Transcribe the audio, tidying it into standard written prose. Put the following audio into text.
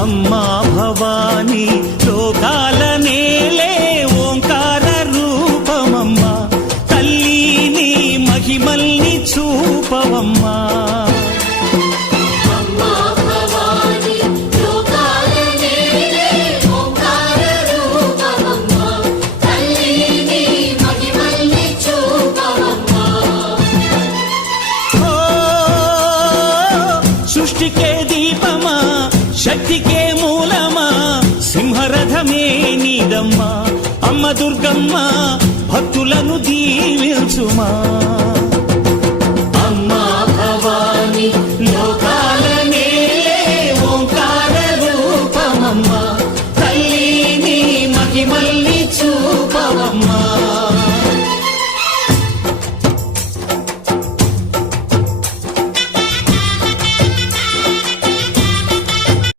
అమ్మా భవానీ లోకాల నేలే ఓంకార రూపమమ్మా, తల్లి నీ మహిమల్ని చూపవమ్మా. సృష్టికే దీపమా, శక్తికే మూలమా, సింహరథమే నీదమ్మా. అమ్మ దుర్గమ్మ భక్తులను దీవించుమా.